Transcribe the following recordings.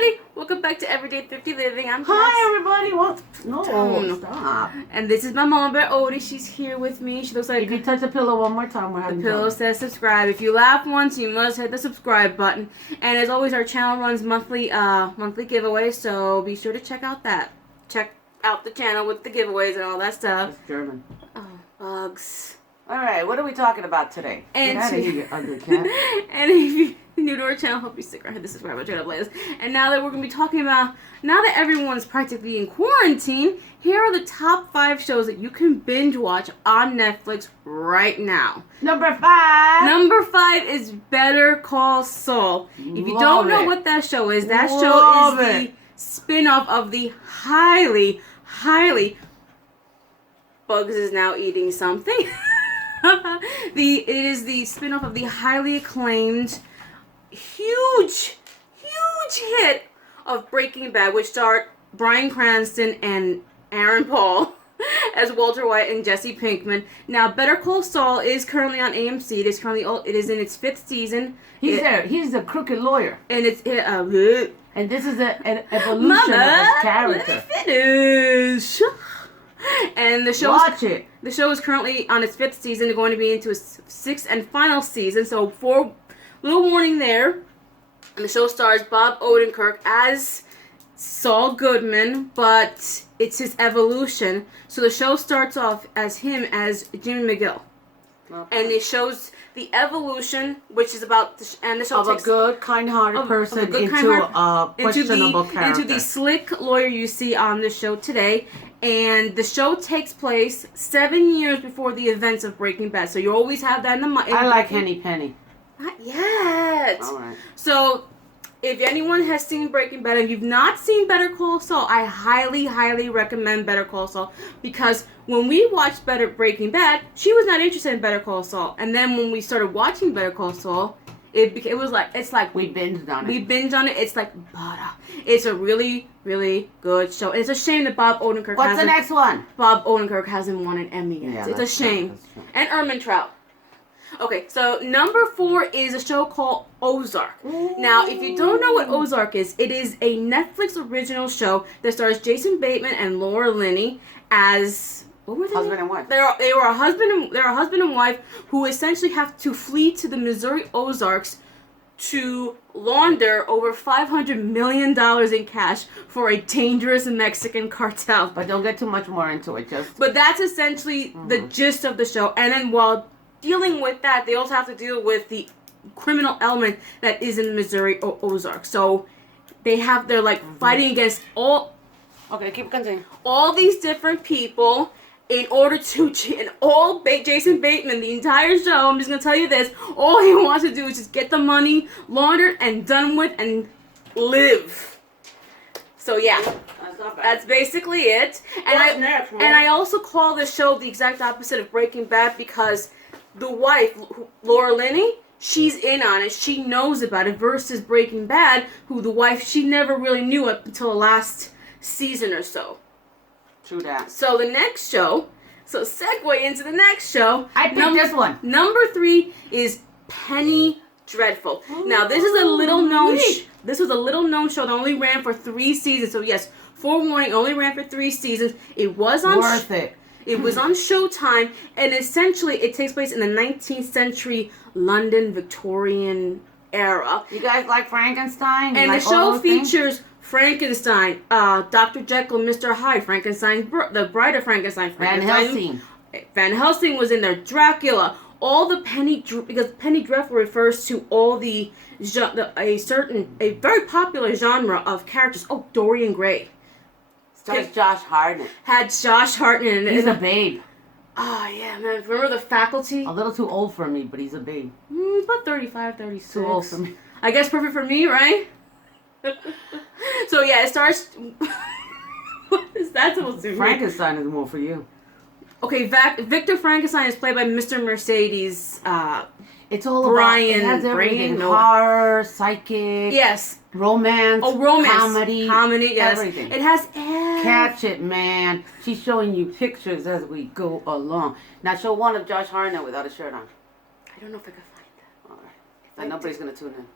everybody! Welcome back to Everyday Thrifty Living. I'm Cass. Hi everybody! What? No, stop. And this is my mom, Bear Odie. She's here with me. She looks like... If you touch the pillow one more time, we're having the pillow says subscribe. If you laugh once, you must hit the subscribe button. And as always, our channel runs monthly giveaways, so be sure to check out that. Check out the channel with the giveaways and all that stuff. It's German. Oh, bugs. Alright, what are we talking about today? And Get out of here, you ugly cat. And if you're new to our channel, hope you stick around, hit the subscribe button, turn up latest. And now that we're going to be talking about, now that everyone's practically in quarantine, here are the top 5 shows that you can binge watch on Netflix right now. Number 5! Number 5 is Better Call Saul. If you don't know what that show is, that show is the spin-off of the highly Bugs is now eating something. It is the spin-off of the highly acclaimed, huge hit of Breaking Bad, which starred Bryan Cranston and Aaron Paul as Walter White and Jesse Pinkman. Now, Better Call Saul is currently on AMC. It is in its 5th season. He's a crooked lawyer. And it's and this is an evolution of his character. Let me finish. And the show The show is currently on its 5th season, going to be into its 6th and final season. So, little warning there. And the show stars Bob Odenkirk as Saul Goodman, but it's his evolution. So the show starts off as him as Jimmy McGill. Okay. And it shows the evolution, which is about and the show takes a good, kind-hearted person into a questionable character. Into the slick lawyer you see on the show today. And the show takes place 7 years before the events of Breaking Bad. So you always have that in the mind. I like Henny Penny. Not yet. All right. So if anyone has seen Breaking Bad and you've not seen Better Call Saul, I highly recommend Better Call Saul, because when we watched Breaking Bad, she was not interested in Better Call Saul, and then when we started watching Better Call Saul, it's like we binged on it. It's like butter. It's a really good show. And it's a shame that Bob Odenkirk. What's the next one? Bob Odenkirk hasn't won an Emmy yet. Yeah, it's a shame. True. And Ehrmantraut. Okay, so number 4 is a show called Ozark. Ooh. Now, if you don't know what Ozark is, it is a Netflix original show that stars Jason Bateman and Laura Linney as husband and wife. They were a husband and wife who essentially have to flee to the Missouri Ozarks to launder over $500 million in cash for a dangerous Mexican cartel. But don't get too much more into it. But that's essentially the gist of the show. And then while dealing with that, they also have to deal with the criminal element that is in the Missouri Ozarks. So they're like fighting against all. Okay, keep continuing. All these different people in order to Jason Bateman, the entire show. I'm just gonna tell you this: all he wants to do is just get the money laundered and done with and live. So yeah, that's basically it. And I also call this show the exact opposite of Breaking Bad, because the wife, Laura Linney, she's in on it. She knows about it, versus Breaking Bad, who the wife, she never really knew it until the last season or so. True that. So the next show, segue into the next show. I picked this one. Number 3 is Penny Dreadful. Ooh. Now this is a little known. This was a little known show that only ran for 3 seasons. So yes, forewarning, only ran for 3 seasons. It was on. Worth it. It was on Showtime, and essentially it takes place in the 19th century London Victorian era. You guys like Frankenstein? And the show features Frankenstein, Dr. Jekyll and Mr. Hyde, the Bride of Frankenstein, Van Helsing. Van Helsing was in there, Dracula, all the because Penny Dreadful refers to all a very popular genre of characters. Oh, Dorian Gray. Stars Josh Hartnett. Had Josh Hartnett in it. He's a babe. Oh, yeah, man. Remember The Faculty? A little too old for me, but he's a babe. He's about 35, 36. Too old for me. I guess perfect for me, right? So, yeah, it starts... What is that supposed to mean? Frankenstein is more for you. Okay, Victor Frankenstein is played by Mr. Mercedes. It's all Brian. It has everything. Horror, psychic. Yes. Romance. Oh, romance. Comedy. Yes. Everything. It has Catch it, man. She's showing you pictures as we go along. Now show one of Josh Hartnett without a shirt on. I don't know if I can find that. All right. And nobody's going to tune in.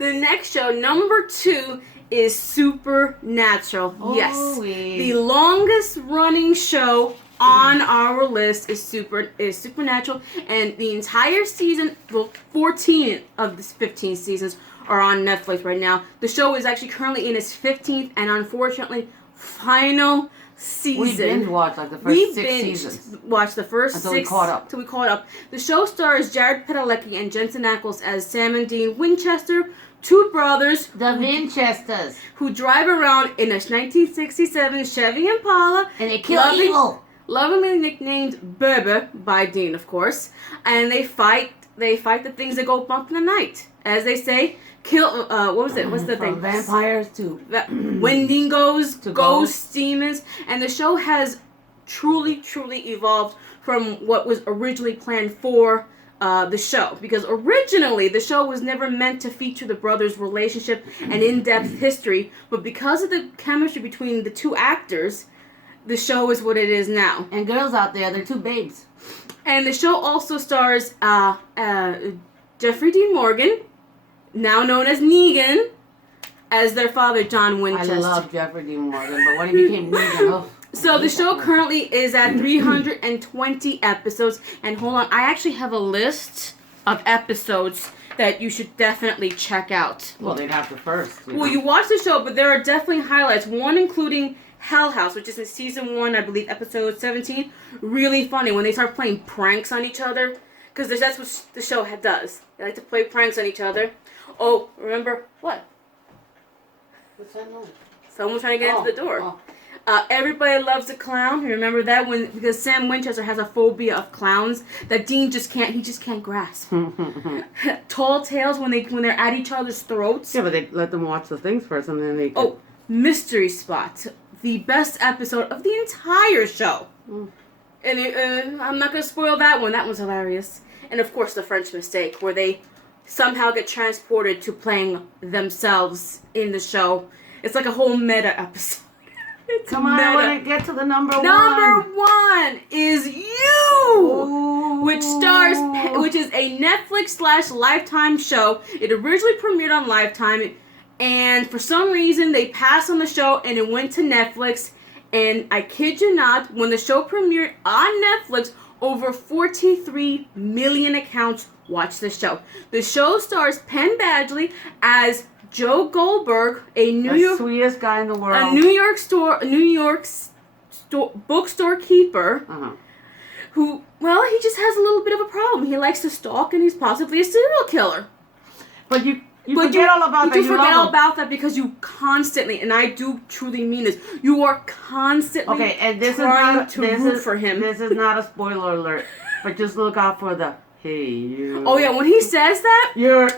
The next show, number 2, is Supernatural. Yes. The longest running show on our list is Supernatural, and the entire season, well, 14 of the 15 seasons are on Netflix right now. The show is actually currently in its 15th and unfortunately final season. We binge watched like the first 6 seasons. Watched the first until 6 we caught up. Till we caught up. The show stars Jared Padalecki and Jensen Ackles as Sam and Dean Winchester, 2 brothers, the Winchesters, who drive around in a 1967 Chevy Impala, and they kill evil. Lovingly nicknamed BeBella by Dean, of course, and they fight the things that go bump in the night. As they say, kill. What was it? What's the thing? From vampires to Wendigos, to ghosts, demons, and the show has truly evolved from what was originally planned for the show, because originally the show was never meant to feature the brothers' relationship and in-depth history, but because of the chemistry between the 2 actors, the show is what it is now. And girls out there, they're 2 babes. And the show also stars Jeffrey Dean Morgan, now known as Negan, as their father, John Winchester. I love Jeffrey Dean Morgan, but when he became Negan, So the show currently is at 320 episodes, and hold on, I actually have a list of episodes that you should definitely check out. Well, they'd have to first. Well, you watch the show, but there are definitely highlights. One including Hell House, which is in season 1, I believe, episode 17. Really funny when they start playing pranks on each other, because that's what the show does. They like to play pranks on each other. Oh, remember what? What's that noise? Someone's trying to get into the door. Everybody Loves a Clown. You remember that because Sam Winchester has a phobia of clowns that Dean just can't grasp. Tall Tales when they're at each other's throats. Yeah, but they let them watch the things first, and then they. Oh, Mystery Spot, the best episode of the entire show. And I'm not gonna spoil that one. That one's hilarious. And of course, The French Mistake, where they somehow get transported to playing themselves in the show. It's like a whole meta episode. Come on, I want to get to the number 1. Number 1 is You, Ooh. which is a Netflix/Lifetime show. It originally premiered on Lifetime, and for some reason they passed on the show and it went to Netflix. And I kid you not, when the show premiered on Netflix, over 43 million accounts watched the show. The show stars Penn Badgley as Joe Goldberg, the sweetest guy in the world, a New York bookstore keeper, who, well, he just has a little bit of a problem. He likes to stalk, and he's possibly a serial killer. But you forget all about that. You forget all about that because you constantly, and I do truly mean this, you are constantly trying to root for him. This is not a spoiler alert, but just look out for the hey you. Oh yeah, when he says that, you're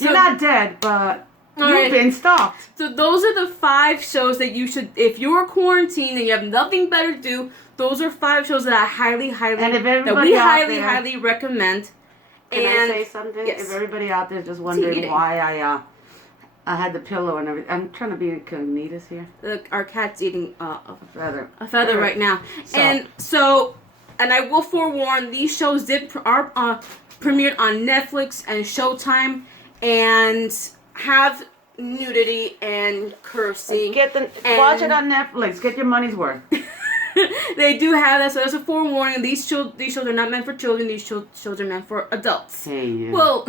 not dead, but you've been stalked. So those are the 5 shows that you should, if you're quarantined and you have nothing better to do, those are 5 shows that I highly highly recommend. Can I say something? Yes. If everybody out there is just wondering why I had the pillow and everything, I'm trying to be incognitus here. Our cat's eating a feather right now, and I will forewarn, these shows premiered on Netflix and Showtime, and have nudity and cursing. Watch it on Netflix. Get your money's worth. They do have that, so there's a forewarning. These shows are not meant for children. These shows are meant for adults. Hey you. Well,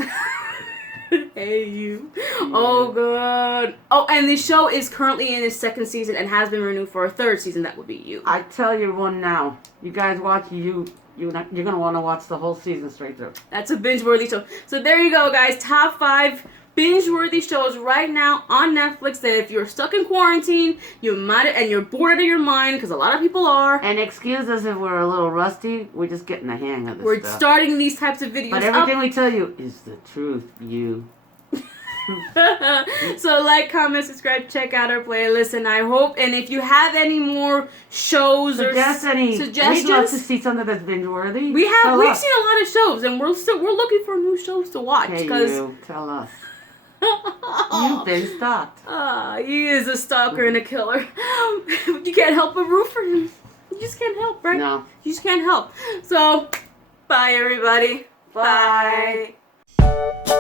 hey you. Yeah. Oh god. Oh, and the show is currently in its 2nd season and has been renewed for a 3rd season. That would be You. I tell you one now. You guys watch You. You're gonna want to watch the whole season straight through. That's a binge-worthy show. So there you go, guys. Top 5 binge-worthy shows right now on Netflix that if you're stuck in quarantine, and you're bored out of your mind, because a lot of people are. And excuse us if we're a little rusty. We're just getting the hang of this We're stuff. starting these types of videos. But everything we tell you is the truth, you. So like, comment, subscribe, check out our playlist, and I hope, and if you have any more shows or suggestions, we'd love to see something that's binge worthy. We've seen a lot of shows, and we're looking for new shows to watch. Hey, you tell us. You've been stalked. He is a stalker and a killer. You can't help but root for him. You just can't help, right? No. You just can't help. So, bye everybody. Bye. Bye.